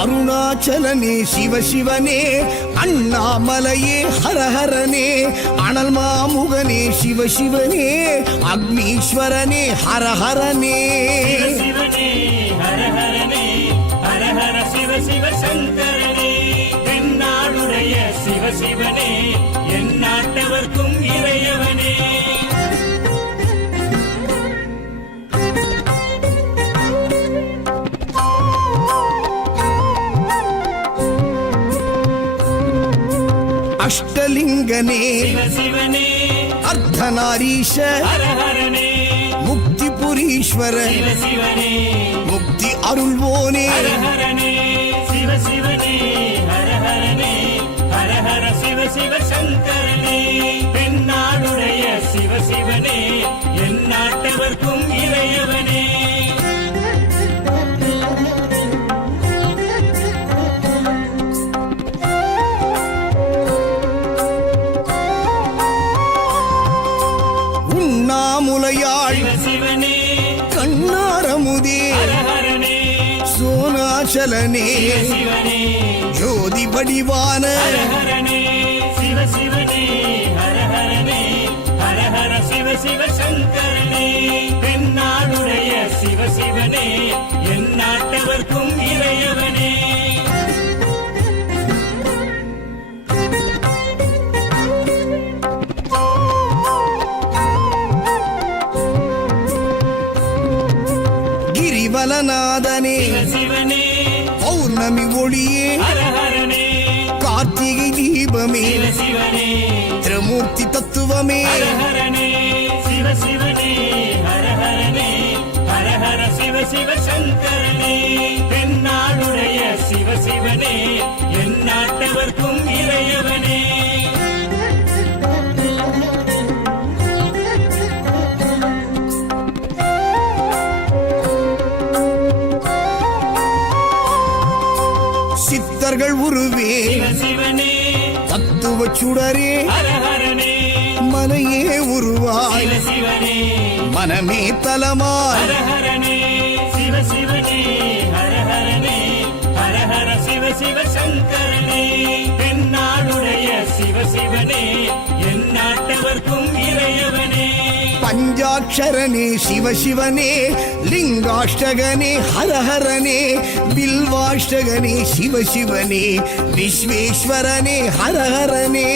அருணாச்சலனே சிவசிவனே, அண்ணாமலையே ஹரஹரனே, அனல் மாமுகனே சிவசிவனே, அக்னீஸ்வரனே ஹரஹரனே. சிவசிவனே ஹரஹரனே, ஹரஹர சிவ சிவ சங்கரனே, தென்னாடுடைய சிவசிவனே, என் நாட்டவர்க்கும் இறையவனே. அஷ்டலிங்கனே சிவசிவனே, அர்த்தநாரீஷ ஹரஹரனே, முக்திபுரீஸ்வர சிவசிவனே, முக்தி அருள்வோனே. ஹரஹரனே சிவசிவனே, ஹரஹரனே, ஹரஹர சிவ சிவ சங்கரனே, தென்னாடுடைய சிவசிவனே, என் நாட்டவர்க்கும் இறையவனே. உண்ணாமுலையாள் சிவசிவனே, கண்ணாரமுதே ஹரஹரனே, சோனாச்சலனே சிவசிவனே, ஜோதி வடிவான ஹரஹரனே சிவசிவனே, ஹரஹரனே, ஹரஹர சிவ சிவ சங்கரனே, தென்னாடுடைய சிவசிவனே, என் நாட்டவர்க்கும் இறையவனே. கிரிவலநாதனே சிவசிவனே, பௌர்ணமி ஒளியே ஹரஹரனே, கார்த்திகை தீபமே சிவசிவனே, திரமூர்த்தி தத்துவமே. ஹரஹரனே சிவசிவனே, ஹரஹரனே, ஹரஹர சிவ சிவ சங்கரனே, தென்னாடுடைய சிவசிவனே, என் நாட்டவர்க்கும் இறையவனே. சித்தர்கள் உருவே சிவசிவனே, தத்துவ சுடரே ஹரஹரனே, மனையே உருவாய் சிவசிவனே, மனமே தலமாய். ஹரஹரனே சிவசிவனே, ஹரஹரனே, ஹரஹர சிவ சிவ சங்கரனே, தென்னாடுடைய சிவசிவனே, என் நாட்டவர்க்கும் இறையவனே. பஞ்சாட்சரனே சிவசிவனே, லிங்காஷ்டகனே ஹரஹரனே, பில்வாஷ்டகனே சிவசிவனே, விஸ்வேஸ்வரனே ஹரஹரனே.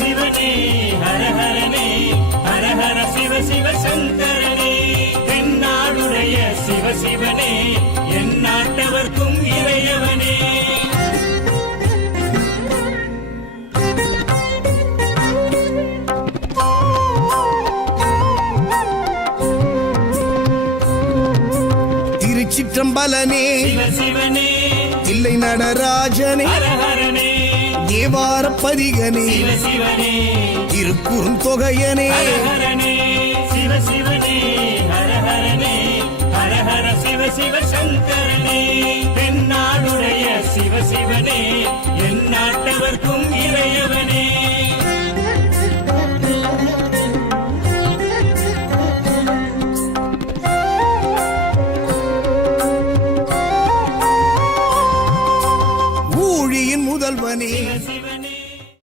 சிவசிவனே, ஹரஹரனே, ஹரஹர சிவ சிவ சங்கரனே, தென்னாடுடைய சிவசிவனே, என் நாட்டவர்க்கும் இறையவனே. திருச்சிற்றம்பலனே சிவசிவனே, தில்லை நடராஜனே, ஹரஹரனே, தேவார பதிகனே, சிவசிவனே, திருக்குறுந்தொகையனே. ஹரஹரனே சிவசிவனே, ஹரஹரனே, ஹரஹர சிவ சிவ சங்கரனே, தென்னாடுடைய சிவசிவனே, என் நாட்டவர்க்கும் இறையவனே. ஊழியின் முதல்வனே சிவ